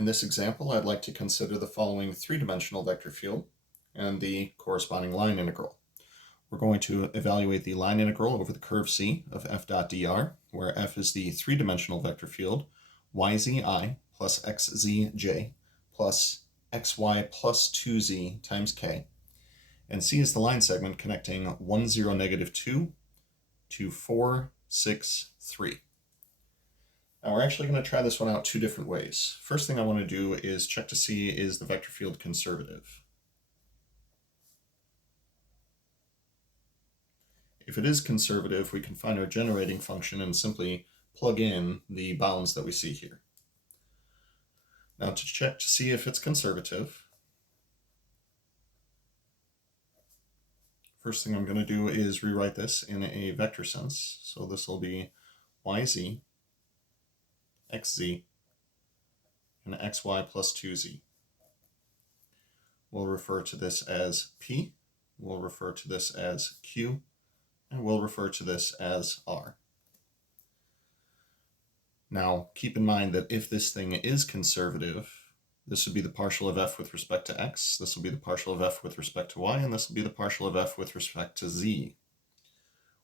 In this example, I'd like to consider the following three-dimensional vector field and the corresponding line integral. We're going to evaluate the line integral over the curve C of f dot dr, where f is the three-dimensional vector field yzi plus xzj plus xy plus 2z times k, and C is the line segment connecting 1, 0, negative 2 to 4, 6, 3. Now we're actually going to try this one out two different ways. First thing I want to do is check to see, is the vector field conservative? If it is conservative, we can find our generating function and simply plug in the bounds that we see here. Now to check to see if it's conservative, first thing I'm going to do is rewrite this in a vector sense. So this will be yz, xz, and xy plus 2z. We'll refer to this as p, we'll refer to this as q, and we'll refer to this as r. Now, keep in mind that if this thing is conservative, this would be the partial of f with respect to x, this will be the partial of f with respect to y, and this will be the partial of f with respect to z.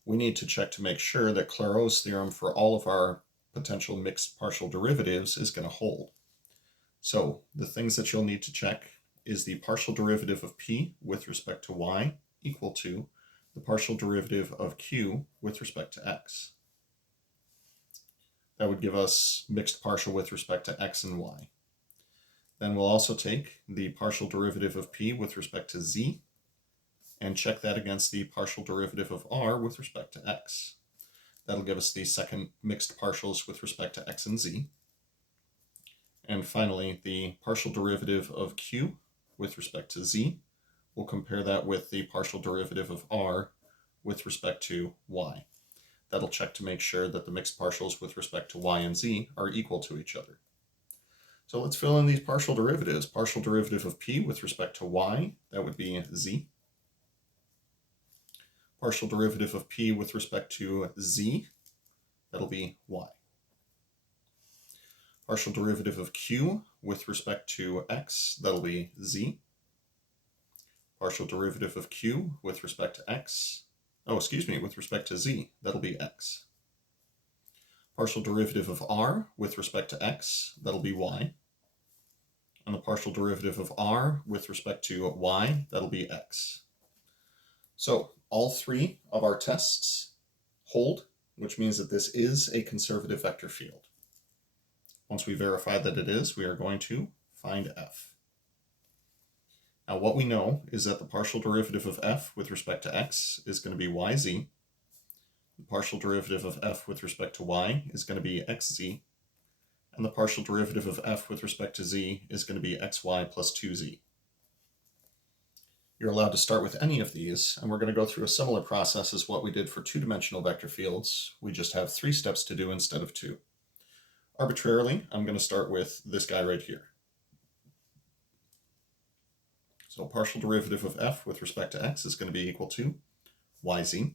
We need to check to make sure that Clairaut's theorem for all of our potential mixed partial derivatives is going to hold. So the things that you'll need to check is the partial derivative of p with respect to y equal to the partial derivative of q with respect to x. That would give us mixed partial with respect to x and y. Then we'll also take the partial derivative of p with respect to z and check that against the partial derivative of r with respect to x. That'll give us the second mixed partials with respect to x and z. And finally, the partial derivative of q with respect to z. We'll compare that with the partial derivative of r with respect to y. That'll check to make sure that the mixed partials with respect to y and z are equal to each other. So let's fill in these partial derivatives. Partial derivative of p with respect to y, that would be z. Partial derivative of p with respect to z, that'll be y. Partial derivative of q with respect to x, that'll be z. Partial derivative of q with respect to x, with respect to z, that'll be x. Partial derivative of r with respect to x, that'll be y. And the partial derivative of r with respect to y, that'll be x. So all three of our tests hold, which means that this is a conservative vector field. Once we verify that it is, we are going to find f. Now what we know is that the partial derivative of f with respect to x is going to be yz. The partial derivative of f with respect to y is going to be xz. And the partial derivative of f with respect to z is going to be xy plus 2z. You're allowed to start with any of these, and we're going to go through a similar process as what we did for two-dimensional vector fields. We just have 3 steps to do instead of 2. Arbitrarily, I'm going to start with this guy right here. So partial derivative of f with respect to x is going to be equal to yz,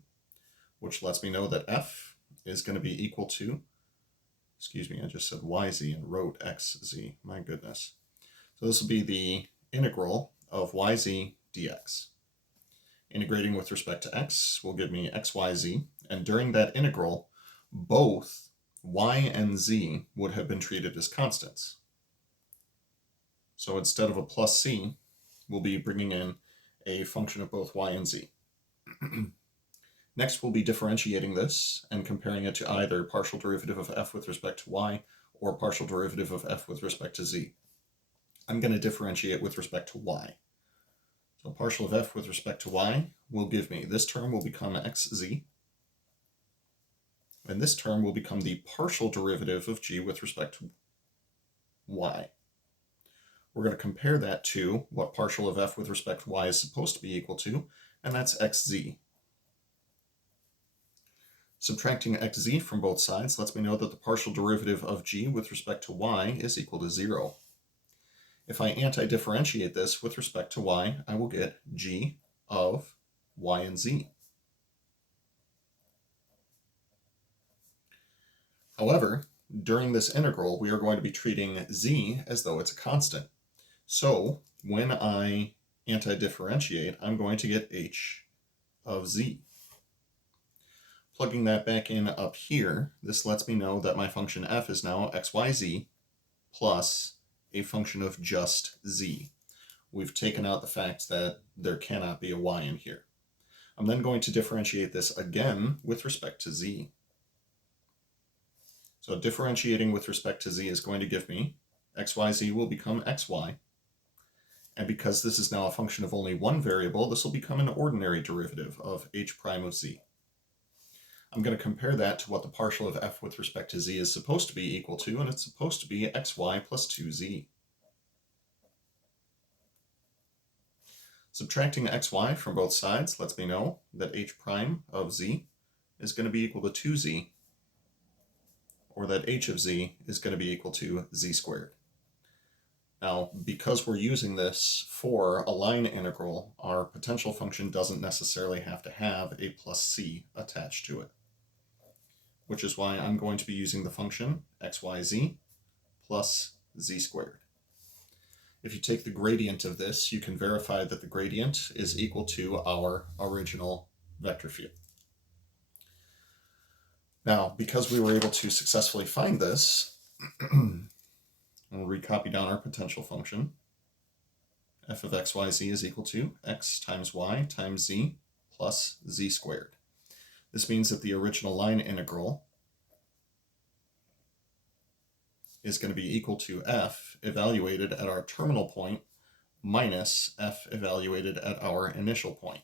which lets me know that f is going to be equal to, I just said yz and wrote xz, my goodness. So this will be the integral of yz dx. Integrating with respect to x will give me xyz, and during that integral, both y and z would have been treated as constants. So instead of a plus c, we'll be bringing in a function of both y and z. Next, we'll be differentiating this and comparing it to either partial derivative of f with respect to y or partial derivative of f with respect to z. I'm going to differentiate with respect to y. So partial of f with respect to y will give me, this term will become xz, and this term will become the partial derivative of g with respect to y. We're going to compare that to what partial of f with respect to y is supposed to be equal to, and that's xz. Subtracting xz from both sides lets me know that the partial derivative of g with respect to y is equal to 0. If I anti-differentiate this with respect to y, I will get g of y and z. However, during this integral, we are going to be treating z as though it's a constant. So when I anti-differentiate, I'm going to get h of z. Plugging that back in up here, this lets me know that my function f is now xyz plus a function of just z. We've taken out the fact that there cannot be a y in here. I'm then going to differentiate this again with respect to z. So differentiating with respect to z is going to give me xyz will become xy. And because this is now a function of only one variable, this will become an ordinary derivative of h prime of z. I'm going to compare that to what the partial of f with respect to z is supposed to be equal to, and it's supposed to be xy plus 2z. Subtracting xy from both sides lets me know that h prime of z is going to be equal to 2z, or that h of z is going to be equal to z squared. Now, because we're using this for a line integral, our potential function doesn't necessarily have to have a plus c attached to it, which is why I'm going to be using the function xyz plus z squared. If you take the gradient of this, you can verify that the gradient is equal to our original vector field. Now, because we were able to successfully find this, we'll recopy down our potential function. F of xyz is equal to x times y times z plus z squared. This means that the original line integral is going to be equal to f evaluated at our terminal point minus f evaluated at our initial point.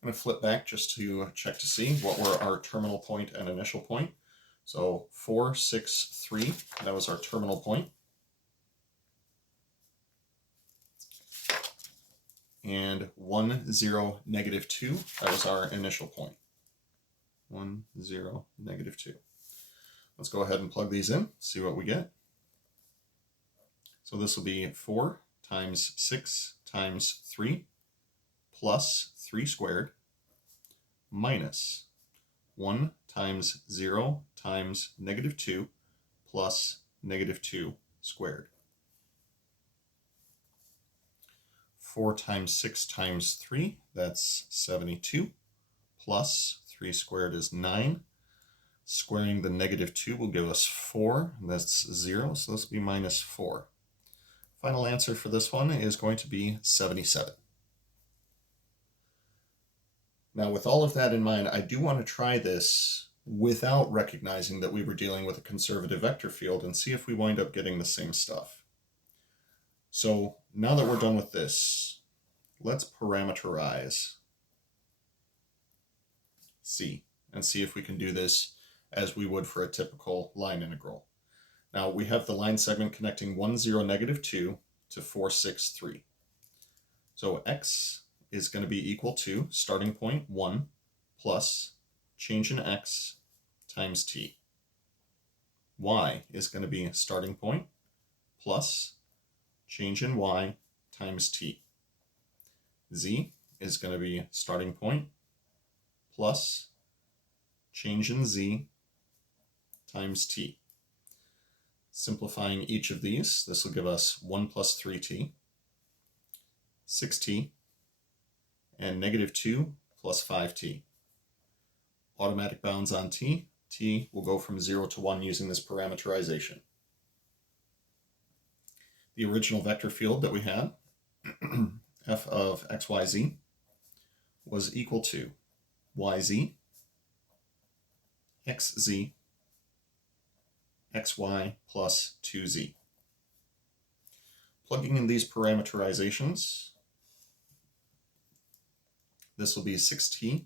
I'm going to flip back just to check to see what were our terminal point and initial point. So 4, 6, 3, that was our terminal point. And 1, 0, negative 2, that was our initial point. 1, 0, negative 2. Let's go ahead and plug these in, see what we get. So this will be 4 times 6 times 3 plus 3 squared minus 1 times 0 times negative 2 plus negative 2 squared. 4 times 6 times 3, that's 72, plus 3 squared is 9. Squaring the negative 2 will give us 4, that's 0, so this will be minus 4. Final answer for this one is going to be 77. Now, with all of that in mind, I do want to try this without recognizing that we were dealing with a conservative vector field and see if we wind up getting the same stuff. So now that we're done with this, let's parameterize C and see if we can do this as we would for a typical line integral. Now we have the line segment connecting 1, 0, negative 2 to 4, 6, 3. So x is going to be equal to starting point 1 plus change in x times t. Y is going to be starting point plus change in y times t. Z is going to be starting point plus change in z times t. Simplifying each of these, this will give us 1 plus 3t, 6t, and negative 2 plus 5t. Automatic bounds on t. T will go from 0 to 1 using this parameterization. The original vector field that we had, f of xyz, was equal to yz, xz, xy plus 2z. Plugging in these parameterizations, this will be 6t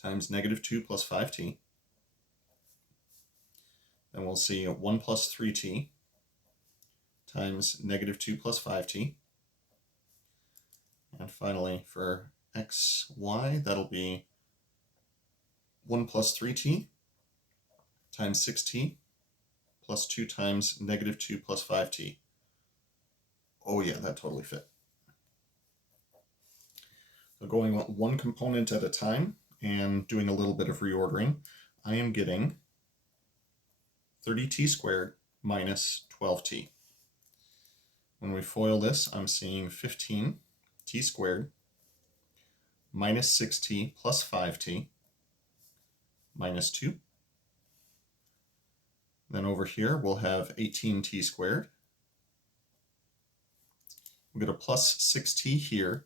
times negative 2 plus 5t. Then we'll see 1 plus 3t times negative 2 plus 5t. And finally, for xy, that'll be 1 plus 3t times 6t plus 2 times negative 2 plus 5t. Oh yeah, that totally fit. So going one component at a time and doing a little bit of reordering, I am getting 30t squared minus 12t. When we FOIL this, I'm seeing 15t squared minus 6t plus 5t minus 2. Then over here, we'll have 18t squared. We'll get a plus 6t here,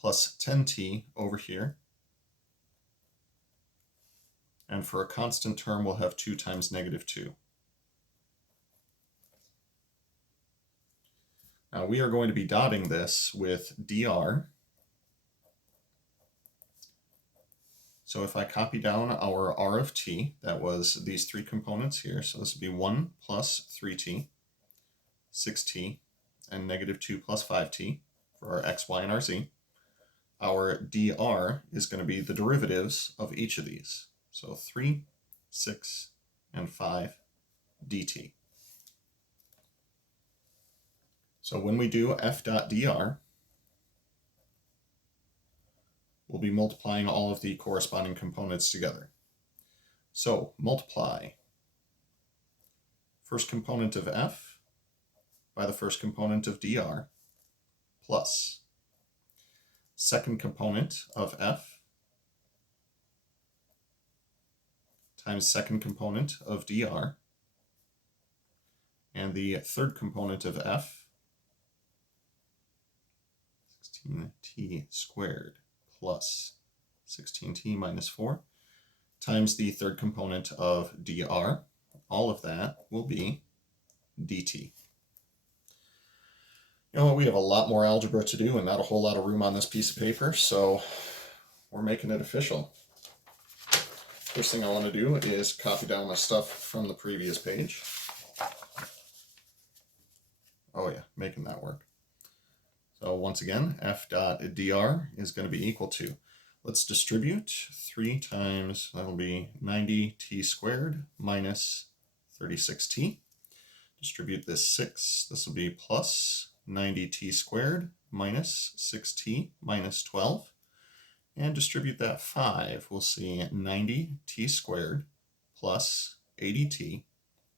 plus 10t over here. And for a constant term, we'll have 2 times negative 2. Now we are going to be dotting this with dr. So if I copy down our r of t, that was these 3 components here. So this would be 1 plus 3t, 6t, and negative 2 plus 5t for our x, y, and our z. Our dr is going to be the derivatives of each of these. So 3, 6, and 5 dt. So when we do f dot dr, we'll be multiplying all of the corresponding components together. So multiply first component of f by the first component of dr plus second component of f times second component of dr, and the third component of f, 16t squared plus 16t minus 4, times the third component of dr. All of that will be dt. You know what, we have a lot more algebra to do and not a whole lot of room on this piece of paper, so we're making it official. First thing I want to do is copy down my stuff from the previous page. Oh yeah, making that work. So once again, f dot dr is going to be equal to, let's distribute 3 times, that'll be 90t squared minus 36t. Distribute this 6, this will be plus 90t squared minus 6t minus 12. And distribute that 5, we'll see 90t squared plus 80t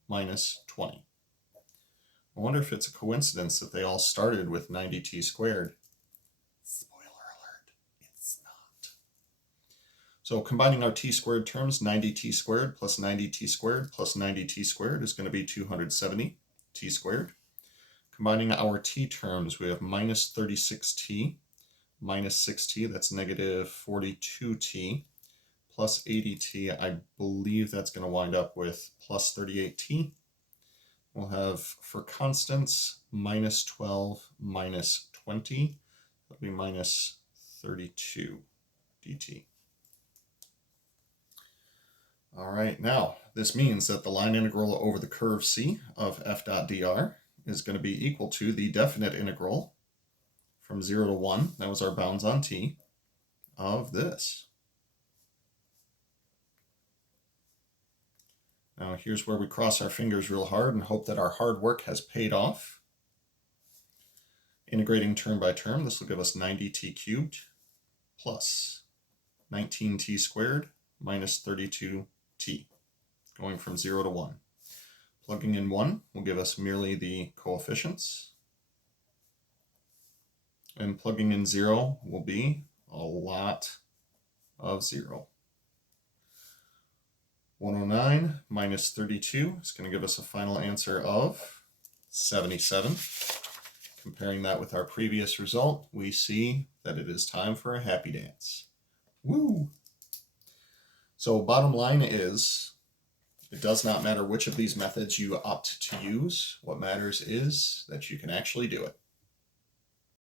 minus 20. I wonder if it's a coincidence that they all started with 90t squared. Spoiler alert, it's not. So combining our t squared terms, 90t squared plus 90t squared plus 90t squared is going to be 270t squared. Combining our t terms, we have minus 36t minus 6t, that's negative 42t, plus 80t, I believe that's going to wind up with plus 38t. We'll have, for constants, minus 12 minus 20, that'll be minus 32 dt. All right, now this means that the line integral over the curve C of f dot dr is going to be equal to the definite integral from 0 to 1, that was our bounds on t, of this. Now here's where we cross our fingers real hard and hope that our hard work has paid off. Integrating term by term, this will give us 90t cubed plus 19t squared minus 32t, going from 0 to 1. Plugging in 1 will give us merely the coefficients. And plugging in 0 will be a lot of 0. 109 minus 32 is going to give us a final answer of 77. Comparing that with our previous result, we see that it is time for a happy dance. Woo! So bottom line is, it does not matter which of these methods you opt to use. What matters is that you can actually do it.